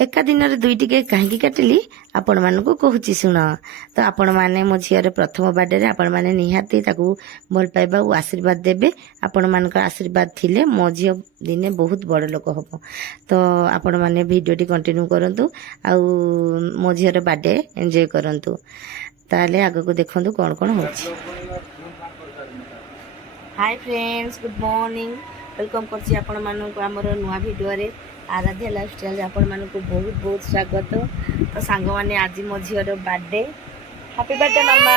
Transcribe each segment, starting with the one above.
एका दिन रे दुईटी केक कहीं काटिली आपण मानकु कहूची शुण। तो आपण माने मो झीर प्रथम बर्थडे रे आपण माने निहाती ताकू भल पाइबा और आशीर्वाद देबे। आपण मानक आशीर्वाद थिले मो झील दिने बहुत बड़ लोक हबो। तो आपण माने भिडियोटी कंटिन्यू करंतु आ मो झीर बर्थडे एंजॉय करंतु। ताले आगो को देखंतु कोन कोन होची। Hi friends, good morning. Welcome करछि आपण मानक हमर नुवा भिडियो रे। आराध्या लाइफस्टाइल आपण मानक बहुत बहुत स्वागत। तो सांग माने आज मो झीर बर्थडे, हैप्पी बर्थडे मामा।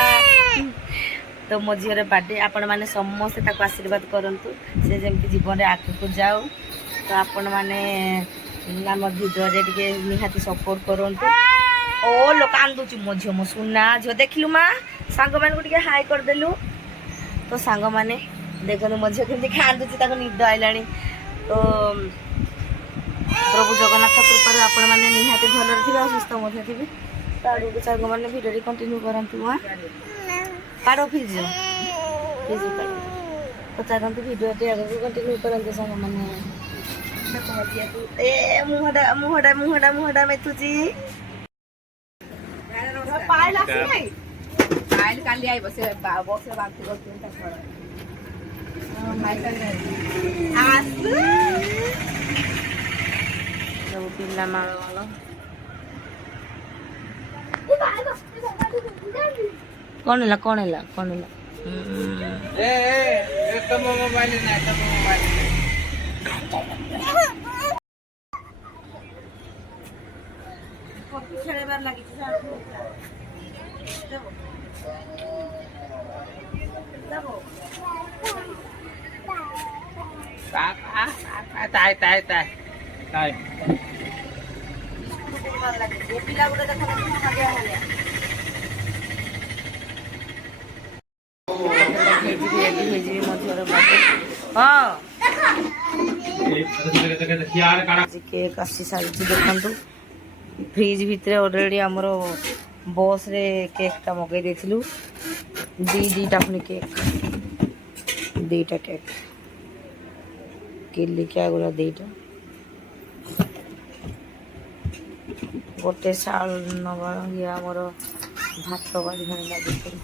तो मो झीर बर्थडे आपण माने समस्त ताको आशीर्वाद करंतु से जेमति जीवन रे आगु को जाऊ। तो आपण माने हम भिडियो रे टिके निहाती सपोर्ट करंतु। ओ लो कांदुची मो झियो मो सुना झियो देखिलु मा सांग माने को टिके हाय कर देलु। तो सांग माने देखनु मो झियो केमति कांदुची ताको निद आइलाणी। तो प्रभु जगन्नाथ कृपा आपण मैंने निहाती भलर थे सुस्थ मध्य थे। तो साग मैंने भिडियो कंटिन्यू करतु। हाँ पाड़ फ्रिज फ्रिज पाड़। तो चाहते भिडियो आगे कंटिन्यू करते साग मैंने। ए मुहडा मुहडा मुहडा मुहडा मेथुची पाइल काली आई बसे बक्स बांधि सब पिला माल कौन है कौन है कौन है ए ए तम मोबाइल ना तम मोबाइल कॉपी खेलेबार लागि ताई ताई ताई ताई पिला गुडे देखा मजा होले। केक आसी सारी देखु फ्रिज भितर ऑलरेडी आमर बस रे केकटा मगई देथिलु। दीटा पुणी केक दीटा केक किलिकिया गुला दीटा गोटे साल नवा ये आमर भात बाड़ी भाई लगे पड़ी।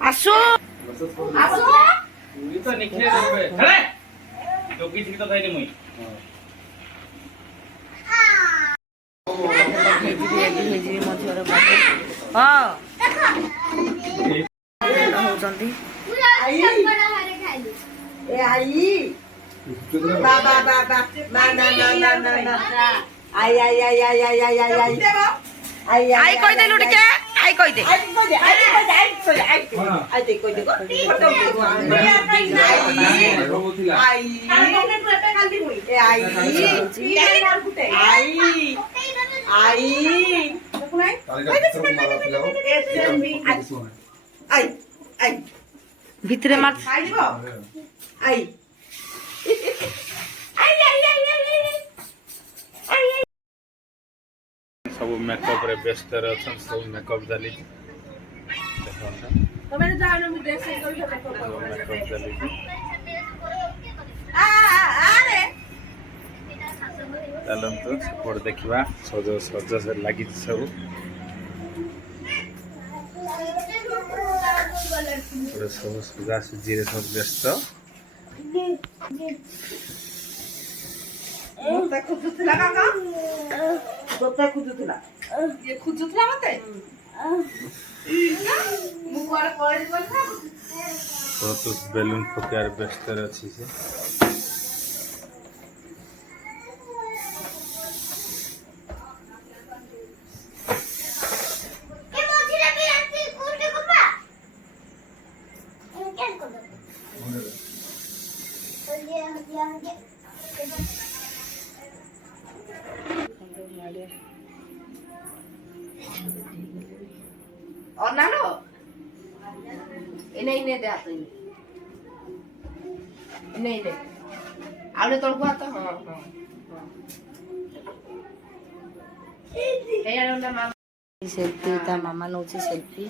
आसो आसो तो निकले हेले टोकी थी तो खाई दे मुई आई कोई दे लुट के आई कोई दे भितरे मार आई सब मेकअप रे व्यस्त रहछन। सब मेकअप डाली तमे जानो मु ड्रेस मेकअप डाली अरे चलन तो सपोर्ट देखिबा सज सज से लागि सब सब सुजा सुजी रे सब व्यस्त। मते खुजुथला काका तोते खुजुथला ये खुजुथला मते मु कोर कोर कोन तो बेलून फुकार व्यस्त अछि से के मोची लगी आंटी कुटे कोपा केन को तो ये और ना लो इन्हें दे आते इन्हें दे आवड़े तोड़ को आता। हाँ हाँ ସେଲ୍ଫି ତା ମାମା ନଉଛି ସେଲ୍ଫି।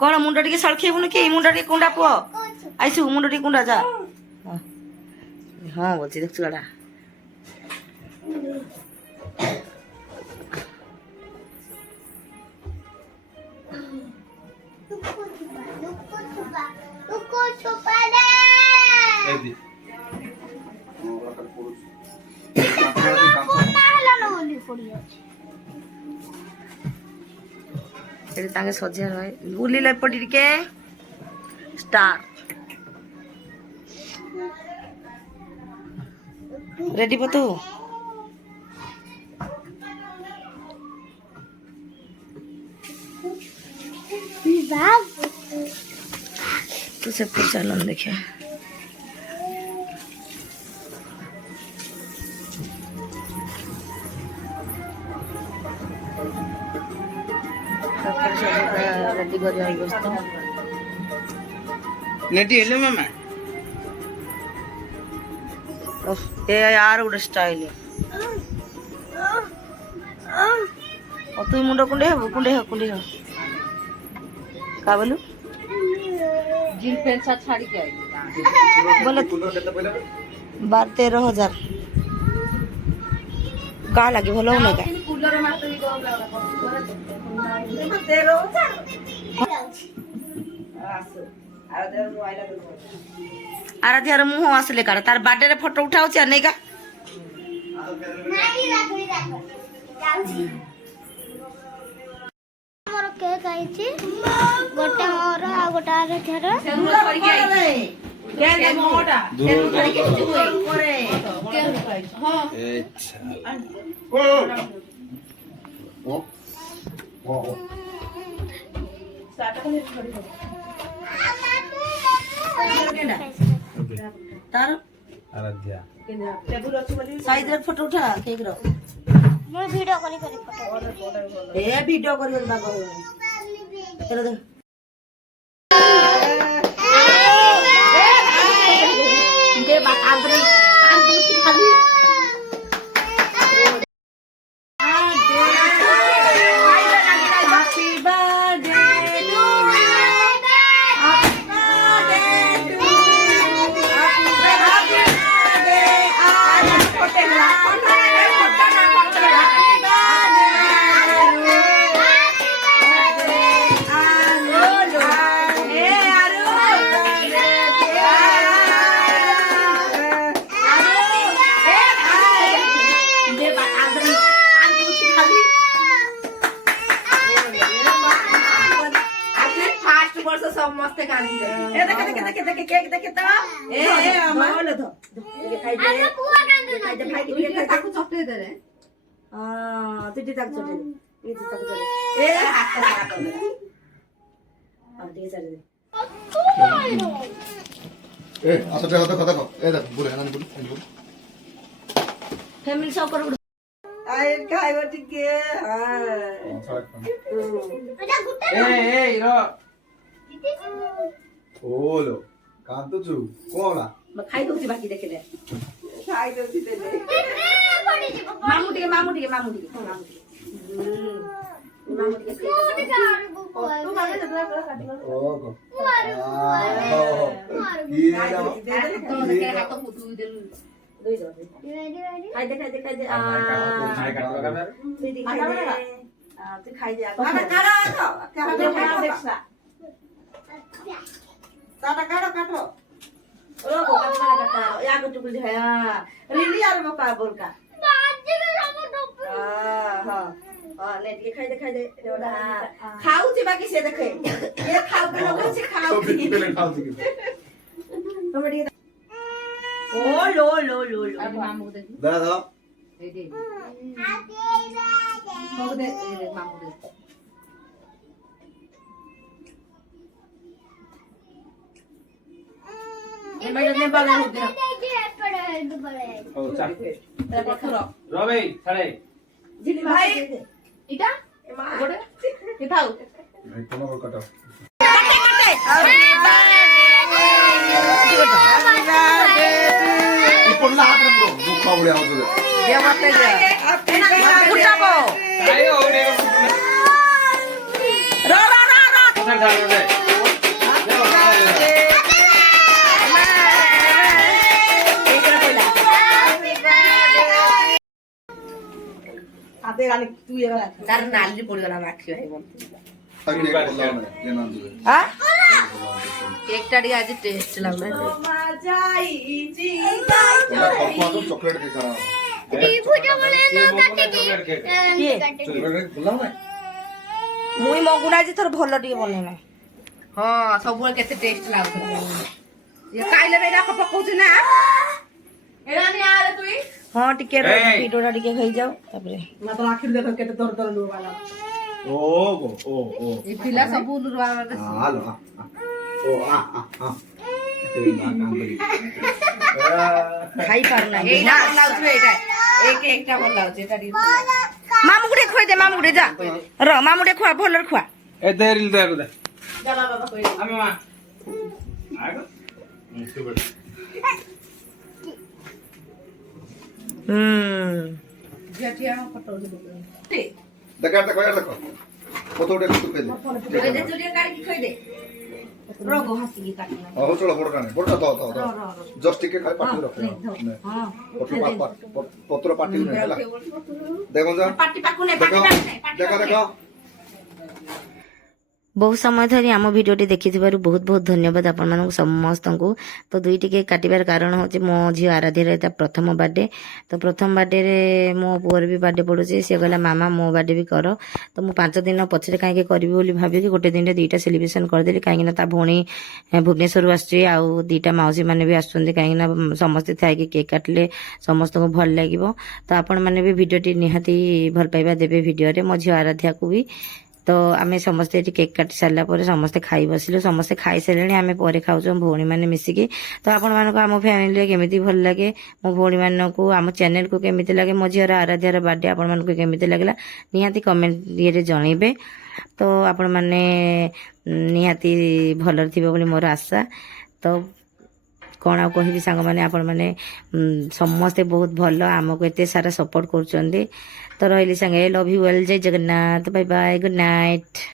କଣ ମୁଣ୍ଡ ଟିକେ ସଳଖେଇବୁନି କି? ମୁଣ୍ଡ ଟିକେ କୁଣ୍ଡା ପୁଅ ଆଇସୁ, ମୁଣ୍ଡ ଟିକେ କୁଣ୍ଡା ଯା। ହଁ ବଲଛି ଦେଖ ଛୁଆଟା। ସେଠି ତାଙ୍କେ ସଜିଆ ରହେ ବୁଲିଲେ ଏପଟେ ଟିକେ ଷ୍ଟାର ରେଡି ପତୁ ତୁ ସେପଟେ ଚାଲ ଦେଖିଆ। ରେଡି କରିବା ବ୍ୟବସ୍ଥା ନେଟି ହେଲେ ମାମା ଏ यार ଗୋଟେ ଷ୍ଟାଇଲ ତୁଇ ମୁଣ୍ଡ କୁଣ୍ଡେଇ ହବ କୁଣ୍ଡେଇ ହବ କା ବୋଲୁ ଜିନ୍ पैंट शर्ट छाड़ी के आई बोले 12-13 हजार का लगे भलो हो का कूलर मार तो आराध्यार मुह आसले काढ तार बर्थडे रे फोटो उठाउछि आ नै का मोर केक आइछि गोटे मोर आ गोटे आराध्यार के मोटा के उठाई के जुए करे तार आराध्या टेबल अछि बोली साइज रे फोटो उठा केक रो मोर वीडियो करी फोटो ए वीडियो करियो बा कहो चलो देख दे बा आंदरे आंदूची खाली हैप्पी बर्थडे टू समस्ते कांदी ए देख केक देख तो ए बोल दो खाई दे पुआ कांदे खाई दे भाई के ताकू चपटे दे रे हां तुझे तक चटे ये तक चटे ए हाथ कर दे हां दे चले ए असं ठेवा कथा ए देख बुले ना बुले फैमिली सब कर आए खाइबो टिके हां ए इरो ओलो कांतुचु कोला मैं खाई दोसी बाकी देखे ले खाई दोसी दे दे मामू टिके मामू टिके तू माने तो पूरा काटी लो ओको तो के हाथ को तू दे दोई दो खाई दे आ तू खाई दे मामा काढ़ो तो काढ़ो देखसा साटा काटो ओ काटा या को टुकड़ी है रिली यार मका बोल का हां नेट के खाई दे रोडा खाऊ छी बाकी से देखे ये खाऊ के लोग से खाऊ सब पहले खाओ दी टमाटर ओ लो अभी मामू दे दादा दे मामू दे मामू दे ए मैडम ने बाल हो गया ओ चल रो भाई छड़े जिली भाई इटा गोडे के थाउ नहीं तुम को कटो हैप्पी बर्थडे ऊपर ला हाथ में ब्रो ଭଳିଆ ହଉଛୁ ରେ। ଦିଅ ମତେ ଦିଅ ଫୁଟାବ ଖାଇ ହଉନି ଛାଡ ଛାଡ ରେ ତାର ନାଲି ପଡିଗଲା ମାଖି ଭାଇ ତାକୁ ଟିକେ ଭଲ ଲାଗୁନି, ଇଏ ନାନ୍ଦୁ ରେ। କେକ୍ ଟା ଟିକେ ଆଜି ଟେଷ୍ଟ ଲାଗୁନି ତମେ ଖପା ତ ଚକୋଲେଟ କେକ୍ ଆଣ। ଚକୋଲେଟ ଭଲ ଲାଗୁନି? ମୁଇଁ ମଗୁନା ଆଜି ତୋର ଭଲ ଟିକେ ବନେଇନା। ହଁ ସବୁବେଳେ କେତେ ଟେଷ୍ଟ ଲାଗୁଥିଲା ଇଏ ଖାଇଲେ ବି ରାଖ ପକଉଛି ନା ଏରା ନି ଆରେ ତୁଇ ହଁ ଟିକେ ଭିଡିଓଟା ଟିକେ ହେଇଯାଉ ତାପରେ ଓ ଗୋ ଓ ଓ ଏ ପିଲା ସବୁ ଲୁରୁଆ ହାଲୋ ଓ ଏ ନା କାନ୍ଦରି। ଖାଇ ପାରୁନା ଏଇଟା ଭଲ ଲାଗୁଛି ଏଇଟା এই কেকটা ଭଲ ଲାଗୁଛି ଏଟା ଟିକେ ମାମୁ ଗୁଟେ ଖୁଆଇ ଦେ ମାମୁ ଗୁଟେ ଯା ର ମାମୁ ଗୁଟେ ଖୁଆ ଭଲରେ ଖୁଆ। ଏ ଦେରିଲ ଦେ ଦେ ଜମା ବାବା କହି ଆମେ ମା ଆଗ ଝିଅ ଠିଆ ଫଟୋ ଉଠେଇ ଦେଖ ଦେଖ ଦେଖ কত ওটা কত পেলে দে দে চুরিয়া কাড়ি খাই দে রগো হাসি কাটি না হো চলো বড়টা নে বড়টা দাও দাও দাও জস্ট টিকে খালি পাটি রাখো হ্যাঁ পত্র পাটি নে ହେଲା দেখো যা পাটি পাকু নে দেখো দেখো দেখো ବହୁତ ସମୟ ଧରି ଆମ ଭିଡ଼ିଓଟି ଦେଖିଥିବାରୁ ବହୁତ ବହୁତ ଧନ୍ୟବାଦ ଆପଣମାନଙ୍କୁ ସମସ୍ତଙ୍କୁ। ତ ଦୁଇଟି କେକ୍ କାଟିବାର କାରଣ ହେଉଛି ମୋ ଝିଅ ଆରାଧ୍ୟାର ଏଇଟା ପ୍ରଥମ ବାର୍ଥଡେ। ତ ପ୍ରଥମ ବାର୍ଥଡେରେ ମୋ ପୁଅର ବି ବାର୍ଥଡେ ପଡ଼ୁଛି। ସେ କହିଲା ମାମା ମୋ ବାର୍ଥଡେ ବି କର। ତ ମୁଁ 5 ଦିନ ପଛରେ କାହିଁକି କରିବି ବୋଲି ଭାବିକି ଗୋଟେ ଦିନରେ 2ଟା ସେଲିବ୍ରେସନ୍ କରିଦେଲି। କାହିଁକିନା ତା ଭଉଣୀ ଭୁବନେଶ୍ୱରରୁ ଆସୁଛି ଆଉ 2ଟା ମାଉସୀ ମାନେ ବି ଆସୁଛନ୍ତି। କାହିଁକିନା ସମସ୍ତେ ଥାଇକି କେକ୍ କାଟିଲେ ସମସ୍ତଙ୍କୁ ଭଲ ଲାଗିବ। ତ ଆପଣମାନେ ବି ଭିଡ଼ିଓଟି ନିହାତି ଭଲ ପାଇବା ଦେବେ ଭିଡ଼ିଓରେ ମୋ ଝିଅ ଆରାଧ୍ୟାକୁ ବି। ତ ଆମେ ସମସ୍ତେ ଏଠି କେକ୍ କାଟି ସାରିଲା ପରେ ସମସ୍ତେ ଖାଇ ବସିଲୁ। ସମସ୍ତେ ଖାଇସାରିଲେଣି ଆମେ ପରେ ଖାଉଛୁ ଭଉଣୀମାନେ ମିଶିକି। ତ ଆପଣମାନଙ୍କୁ ଆମ ଫ୍ୟାମିଲିରେ କେମିତି ଭଲ ଲାଗେ, ମୋ ଭଉଣୀମାନଙ୍କୁ ଆମ ଚ୍ୟାନେଲକୁ କେମିତି ଲାଗେ, ମୋ ଝିଅର ଆରାଧ୍ୟାର ବାର୍ଥଡେ ଆପଣମାନଙ୍କୁ କେମିତି ଲାଗିଲା ନିହାତି କମେଣ୍ଟ ଇଏରେ ଜଣେଇବେ। ତ ଆପଣମାନେ ନିହାତି ଭଲରେ ଥିବେ ବୋଲି ମୋର ଆଶା। ତ କ'ଣ ଆଉ କହିବି ସାଙ୍ଗମାନେ, ଆପଣମାନେ ସମସ୍ତେ ବହୁତ ଭଲ, ଆମକୁ ଏତେ ସାରା ସପୋର୍ଟ କରୁଛନ୍ତି। ତ ରହିଲି ସାଙ୍ଗେ ଲଭ୍ ୟୁ ୱେଲ୍, ଜୟ Jagannath, bye bye, good night.